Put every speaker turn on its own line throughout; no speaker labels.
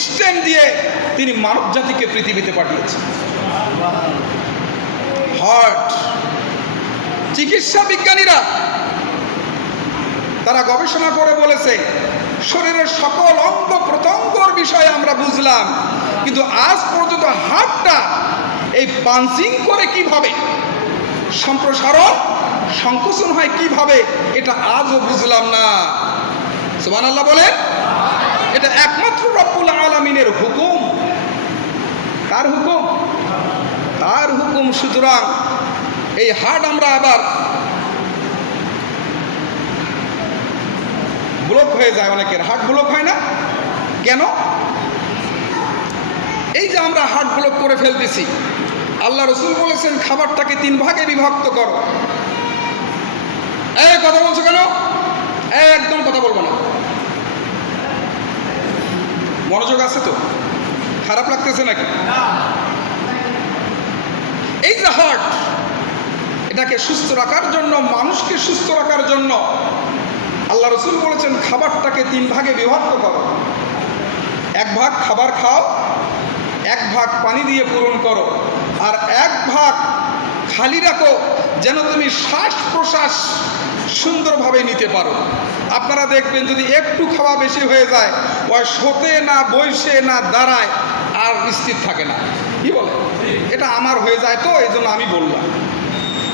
System দিয়ে তিনি মানব জাতিকে পৃথিবীতে পাঠিয়েছেন। হার্ট চিকিৎসা বিজ্ঞানীরা তারা গবেষণা করে বলেছে, শরীরের সকল অঙ্গ প্রত্যঙ্গর বিষয়ে আমরা বুঝলাম, কিন্তু আজ পর্যন্ত হার্টটা এই পাঞ্চিং করে কীভাবে, সম্প্রসারণ, সংকোচন হয় কীভাবে, এটা আজও বুঝলাম না। সুবান আল্লাহ বলেন এটা একমাত্র রব্বুল আলমিনের হুকুম। তার হুকুম? তার হুকুম সুতরাং এই হাট আমরা আবার ব্লক হয়ে যায় অনেকের। হাট ব্লক হয় না? কেন? এই যে আমরা হাট ব্লক করে ফেলতেছি। আল্লাহ রসুল বলেছেন, খাবারটাকে তিন ভাগে বিভক্ত করো। এই কথা বলছো কেন? একদম কথা বলব না। মনোযোগ আছে তো? খারাপ লাগতেছে নাকি? এই যে হার্ট এটাকে সুস্থ রাখার জন্য, মানুষকে সুস্থ রাখার জন্য আল্লাহ রসুল বলেছেন, খাবারটাকে তিন ভাগে বিভক্ত করো। এক ভাগ খাবার খাও, এক ভাগ পানি দিয়ে পূরণ করো, আর এক ভাগ খালি রাখো, যেন তুমি শ্বাস প্রশ্বাস সুন্দরভাবে নিতে পারো। আপনারা দেখবেন যদি একটু খাওয়া বেশি হয়ে যায়, ওই শোতে না বইসে না দাঁড়ায়, আর স্থির থাকে না। কি বলে? এটা আমার হয়ে যায় তো, এই জন্য আমি বললাম।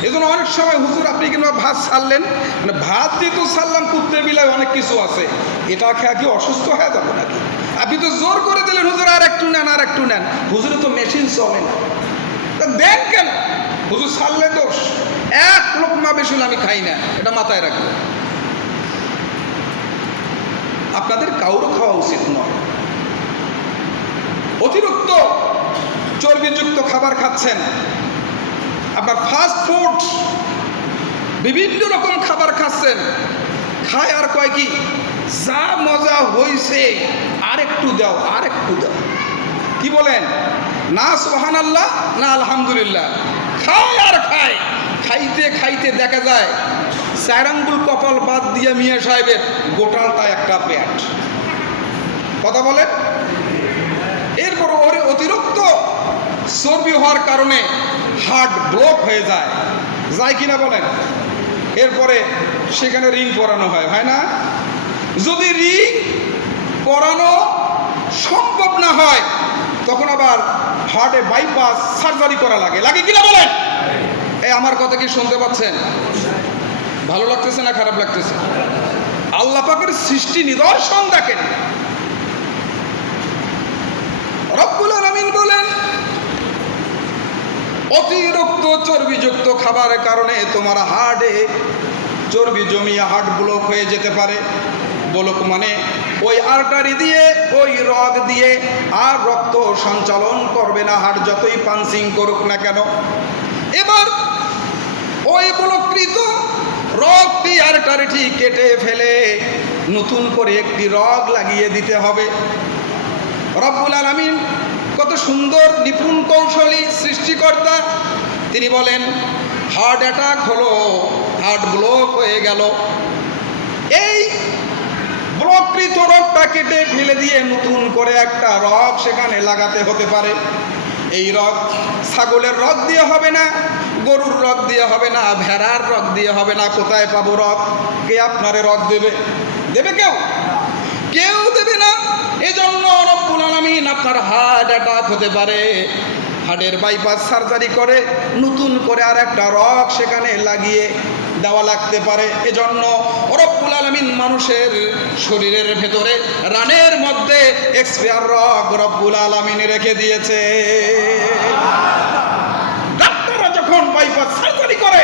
এই জন্য অনেক সময় হুজুর আপনি কিংবা ভাত ছাড়লেন মানে ভাত দিয়ে তো ছাড়লাম কুত্তে বিলায় অনেক কিছু আছে। এটা খেয়ে কি অসুস্থ হয়ে যাবে নাকি? আপনি তো জোর করে দিলেন, হুজুর, আর একটু নেন, আর একটু নেন। হুজুরে তো মেশিন চলে না। দেন কেন? হুজুর ছাড়লে দোষ। এক লোকমা বেশি হলে আমি খাই না, এটা মাথায় রাখব। আপনাদের কাউরও খাওয়া উচিত নয়। অতিরিক্ত চর্বিযুক্ত খাবার খাচ্ছেন। আপনার ফাস্ট ফুড বিভিন্ন রকম খাবার খাচ্ছেন। খায় আর কয় কি? যা মজা হইছে আর একটু দাও আর একটু দাও। কি বলেন? না সোহান আল্লাহ না আলহামদুলিল্লাহ। খায় আর খায়। খাইতে খাইতে দেখা যায় চার আঙ্গুল কপাল বাদ দিয়ে মিয়া সাহেবের গোটালটা একটা প্যাট কথা বলেন? এরপর ওর অতিরিক্ত চর্বি হওয়ার কারণে হার্ট ব্লক হয়ে যায়। যায় কিনা বলেন? এরপরে সেখানে রিং পরানো হয় হয় না? যদি রিং পরানো সম্ভব না হয়, তখন আবার হার্টে বাইপাস সার্জারি করা লাগে। লাগে কিনা বলেন? এই আমার কথা কি শুনতে পাচ্ছেন? ভালো লাগতেছে না খারাপ লাগতেছে? আল্লাহ সৃষ্টি নিদর্শন দেখেন। রব্বুল আলামিন বলেন, অতিরিক্ত চর্বিযুক্ত খাবারের কারণে তোমার হার্টে চর্বি জমিয়ে হার্ট ব্লক হয়ে যেতে পারে। ব্লক মানে ওই আর্টারি দিয়ে, ওই রগ দিয়ে আর রক্ত সঞ্চালন করবে না হার্ট যতই পানসিং করুক না কেন। এবার ব্লককৃত রগটি আর্টারিটি কেটে ফেলে। নতুন করে একটি রগ লাগিয়ে দিতে হবে। রব্বুল আলমিন কত সুন্দর নিপুণ কৌশলী সৃষ্টিকর্তা। তিনি বলেন হার্ট অ্যাটাক হলো হার্ট ব্লক হয়ে গেল। এই ব্লককৃত রগটা কেটে ফেলে দিয়ে নতুন করে একটা রগ সেখানে লাগাতে হতে পারে। এই রগ ছাগলের রগ দিয়ে হবে না, গরুর রগ দিয়ে হবে না, ভেড়ার রগ দিয়ে হবে না, কোথায় পাবো রগ কে আপনারে রগ দেবে? দেবে কেউ? কেউ দেবে না। এজন্য রব্বুল আলামিন আপনার হার্ট অ্যাটাক হতে পারে। হার্টের বাইপাস সার্জারি করে, নতুন করে আর একটা রগ সেখানে লাগিয়ে দেওয়া লাগতে পারে। এজন্য রব্বুল আলামিন মানুষের শরীরের ভেতরে রানের মধ্যে এক্সপায়ার রগ রব্বুল আলামিন রেখে দিয়েছে। ডাক্তাররা যখন বাইপাস সার্জারি করে,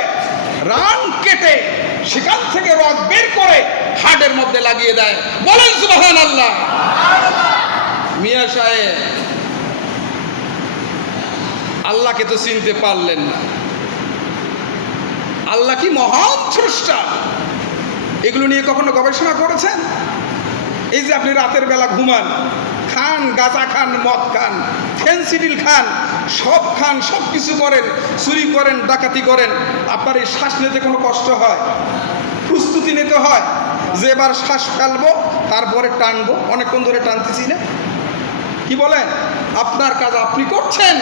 রান কেটে সেখান থেকে রক বের করে হার্টের মধ্যে লাগিয়ে দেয়। বলেন সুবাহান আল্লাহ মিয়া সাহেব, আল্লাহকে তো চিনতে পারলেন না। আল্লাহ কি মহান স্রষ্টা? এগুলো নিয়ে কখনো গবেষণা করেছেন? এই যে আপনি রাতের বেলা ঘুমান, খান, গাঁজা খান, মদ খান ফেন্সিডিল খান, সব খান, সব কিছু করেন, চুরি করেন, ডাকাতি করেন, আপনার এই শ্বাস নিতে কোনো কষ্ট হয়? প্রস্তুতি নিতে হয়? যে এবার শ্বাস ফেলব, তারপরে টানবো, অনেকক্ষণ ধরে টানতেছি না। কি বলেন? আপনার কাজ আপনি করছেন,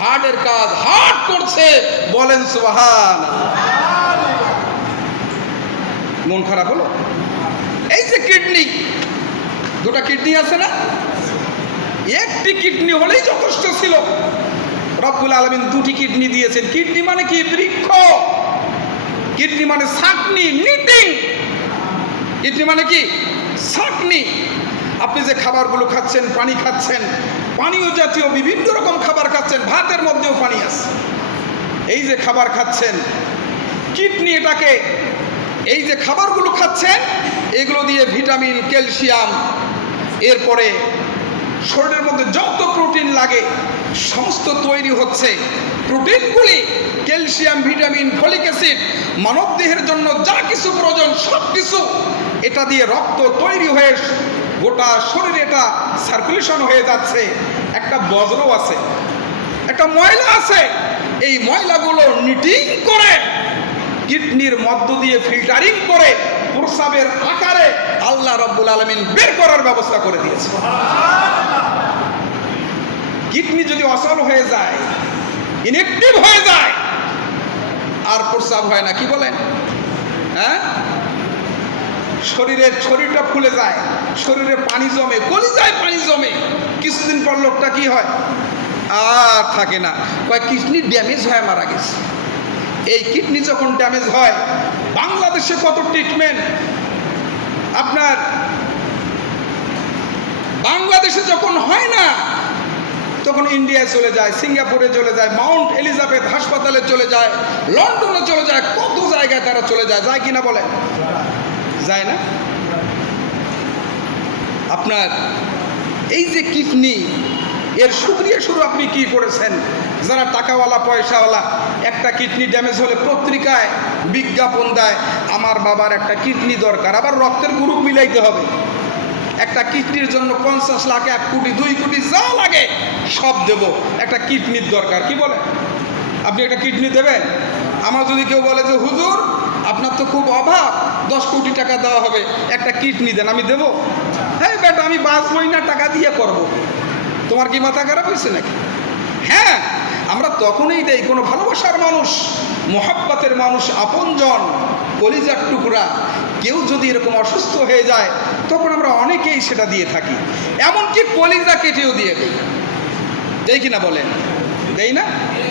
হার্টের কাজ হার্ট করছে, বলেন সুবাহান মন খারাপ হলো? এই যে কিডনি দুটা কিডনি আছে না? একটি কিডনি হলেই যথেষ্ট ছিল। রব্বুল আলমিন দুটি কিডনি দিয়েছেন। কিডনি মানে কি? বৃক্ষ। কিডনি মানে ছাকনি নিটিং কিডনি মানে কি? ছাকনি। আপনি যে খাবারগুলো খাচ্ছেন, পানি খাচ্ছেন, পানীয় জাতীয় বিভিন্ন রকম খাবার খাচ্ছেন, ভাতের মধ্যেও পানি আছে। এই যে খাবার খাচ্ছেন কিডনি এটাকে এই যে খাবারগুলো খাচ্ছেন, এগুলো দিয়ে ভিটামিন, ক্যালসিয়াম, এরপরে শরীরের মধ্যে যত প্রোটিন লাগে, সমস্ত তৈরি হচ্ছে। প্রোটিনগুলি ক্যালসিয়াম, ভিটামিন, ফলিক অ্যাসিড, মানব দেহের জন্য যা কিছু প্রয়োজন, সব কিছু এটা দিয়ে রক্ত তৈরি হয়ে গোটা শরীরে এটা সার্কুলেশন হয়ে যাচ্ছে। একটা বজ্র আছে, একটা ময়লা আছে। এই ময়লাগুলো নিটিং করে কিডনির মধ্য দিয়ে ফিল্টারিং করে প্রসাবের আকারে আল্লাহ রব্বুল আলমিন বের করার ব্যবস্থা করে দিয়েছে। কিডনি যদি অচল হয়ে যায় ইনএক্টিভ হয়ে যায়, আর প্রস্রাব হয় না, কি বলেন? হ্যাঁ? শরীরের শরীরটা ফুলে যায়, শরীরে পানি জমে, কলিজায় পানি জমে, কিছুদিন পর লোকটা কি হয়? আর থাকে না। কয়, কিডনি ড্যামেজ হয়ে মারা গেছে। এই কিডনি যখন ড্যামেজ হয়, বাংলাদেশে কত ট্রিটমেন্ট আপনার বাংলাদেশে যখন হয় না, তখন ইন্ডিয়ায় চলে যায় সিঙ্গাপুরে চলে যায় মাউন্ট এলিজাবেথ হাসপাতালে চলে যায় লন্ডনে চলে যায়, কত জায়গায় তারা চলে যায় যায় কিনা বলে যায় না? আপনার এই যে কিডনি এর সুক্রিয়া শুরু আপনি কি করেছেন? যারা টাকাওয়ালা, পয়সাওয়ালা, একটা কিডনি ড্যামেজ হলে পত্রিকায় বিজ্ঞাপন দেয়, আমার বাবার একটা কিডনি দরকার, আবার রক্তের গ্রুপ মিলাইতে হবে। একটা কিডনির জন্য পঞ্চাশ লাখ, এক কোটি, দুই কোটি যা লাগে সব দেব। একটা কিডনির দরকার, কি বলে? আপনি একটা কিডনি দেবেন? আমার যদি কেউ বলে যে, হুজুর, আপনার তো খুব অভাব, দশ কোটি টাকা দেওয়া হবে, একটা কিডনি দেন, আমি দেবো? হ্যাঁ বেটা, আমি বাঁচবই না টাকা দিয়ে করব। তোমার কি মাথা খারাপ হয়েছে নাকি? হ্যাঁ আমরা তখনই দেই, কোনো ভালোবাসার মানুষ, মোহাব্বতের মানুষ, আপনজন, কলিজার টুকরা, কেউ যদি এরকম অসুস্থ হয়ে যায়, তখন আমরা অনেকেই সেটা দিয়ে থাকি। এমনকি কলিজা কেটেও দিয়ে দিই। দেই কিনা বলেন? দেই না?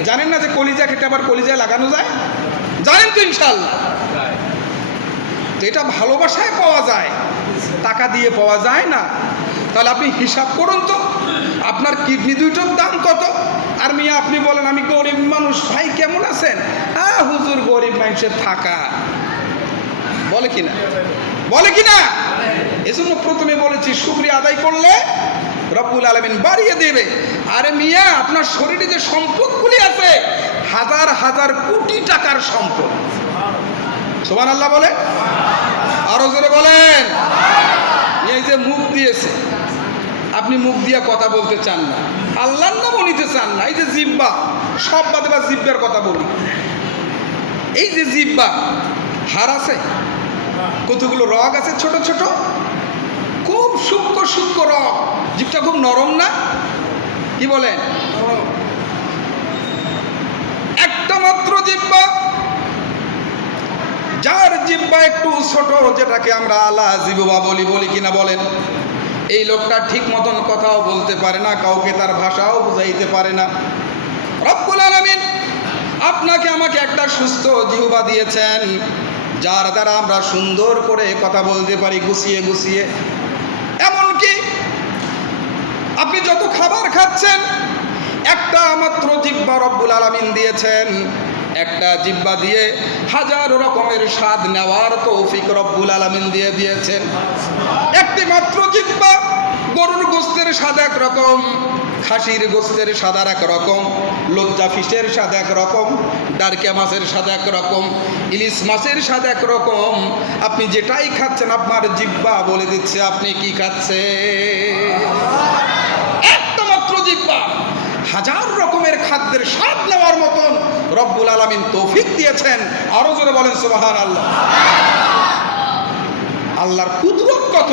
জানেন না যে কলিজা কেটে আবার কলিজায় লাগানো যায়? জানেন তো ইনশাল্লাহ তো এটা ভালোবাসায় পাওয়া যায়, টাকা দিয়ে পাওয়া যায় না। তাহলে আপনি হিসাব করুন তো। আপনার কিডনি দুইটার দাম কত? আর মিয়া, আপনি বলেন, আমি গরিব মানুষ, ভাই কেমন আছেন? হ্যাঁ হুজুর গরিব মানুষের থাকা। বলে কি না বলে কি না এজন্য প্রথমে বলেছি, শুক্রিয়া আদায় করলে রব্বুল আলমিন বাড়িয়ে দেবে। আরে মিয়া, আপনার শরীরে যে সম্পদগুলি আছে, হাজার হাজার কোটি টাকার সম্পদ। সোমান আল্লাহ বলে আরও জোরে বলেন? এই যে মুখ দিয়েছে। আপনি মুখ দিয়া কথা বলতে চান না। আল্লাহর নামও নিতে চান না। এই যে জিব্বা সব বাদে বা জিব্বার কথা বলি। এই যে জিব্বা হার আছে? কতগুলো রগ আছে? ছোট ছোট? খুব সূক্ষ্ম সূক্ষ্ম রগ। জিভটা খুব নরম না? কি বলেন? একটা মাত্র জিব্বা যার জিব্বা একটু ছোট, যেটাকে আমরা আলা জিবুবা বলি বলি কিনা বলেন? এই লোকটা ঠিক মতন কথাও বলতে পারে না, কাউকে তার ভাষাও বুঝাইতে পারে না। রব্বুল আলামিন আপনাকে আমাকে একটা সুস্থ জিহুবা দিয়েছেন, যার দ্বারা আমরা সুন্দর করে কথা বলতে পারি, গুছিয়ে গুছিয়ে। এমনকি আপনি যত খাবার খাচ্ছেন, একটা মাত্র জিব্বা রব্বুল আলামিন দিয়েছেন। একটা জিব্বা দিয়ে হাজারো রকমের স্বাদ নেওয়ার তৌফিক রব্বুল আলামিন দিয়ে দিয়েছেন। একটি মাত্র জিব্বা, গরুর গোস্তের স্বাদ এক রকম খাসির গোস্তের স্বাদ আর রকম লজ্জা ফিশের স্বাদ রকম ডারকে মাছের স্বাদ এক রকম ইলিশ মাছের স্বাদ এক রকম আপনি যেটাই খাচ্ছেন, আপনার জিব্বা বলে দিচ্ছে, আপনি কি খাচ্ছেন? একটা মাত্র জিব্বা, হাজার রকমের খাদ্যের স্বাদ নেওয়ার মতন রব্বুল আলমিন তৌফিক দিয়েছেন। আরও জোরে বলেন সোহান আল্লাহ আল্লাহর কুদরত কত?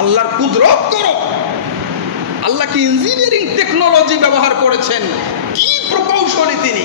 আল্লাহর কুদরত করো আল্লাহ কি ইঞ্জিনিয়ারিং টেকনোলজি ব্যবহার করেছেন? কি প্রকৌশলী তিনি?